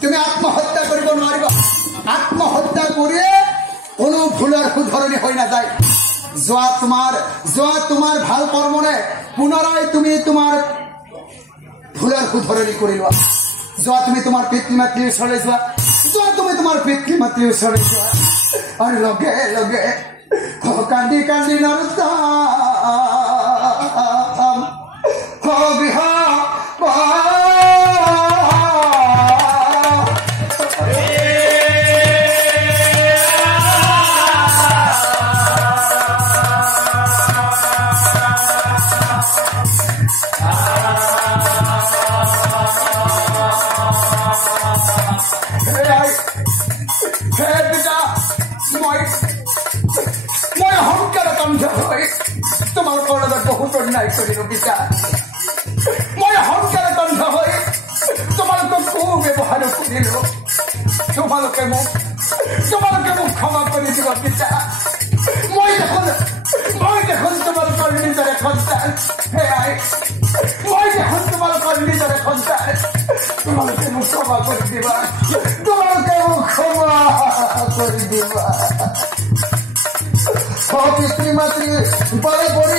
তুমি আত্মহত্যা কৰিব নোৱাৰিবা আত্মহত্যা কৰি কোনো ভুলৰ শুধৰণি হৈ নাযায় যোৱা তোমাৰ ভাল কৰ্মৰে পুনৰাই তুমি তোমাৰ ভুলৰ শুধৰণি কৰি লোৱা যোৱা তুমি তোমাৰ পিতৃ মাতৃৰ ওচৰলৈ যোৱা তুমি তোমাৰ পিতৃ মাতৃৰ ওচৰলৈ যোৱা আৰু লগে লগে কান্দি কান্দি তোমাৰ কৰ্ণত বহুত অন্যায় কৰিলো পিতা মই সংসাৰে বন্ধ হৈ তোমালোকক কুব্যৱহাৰ কৰিলো তোমালোকে মোক ক্ষমা কৰি দিব পিতা মই দেখোন তোমালোকৰ নিজৰে সন্তান সেয়াই মই দেখোন তোমালোকৰ নিজৰে সন্তান তোমালোকে মোক ক্ষমা কৰি দিবা পিতৃ মাতৃ পৰে পৰি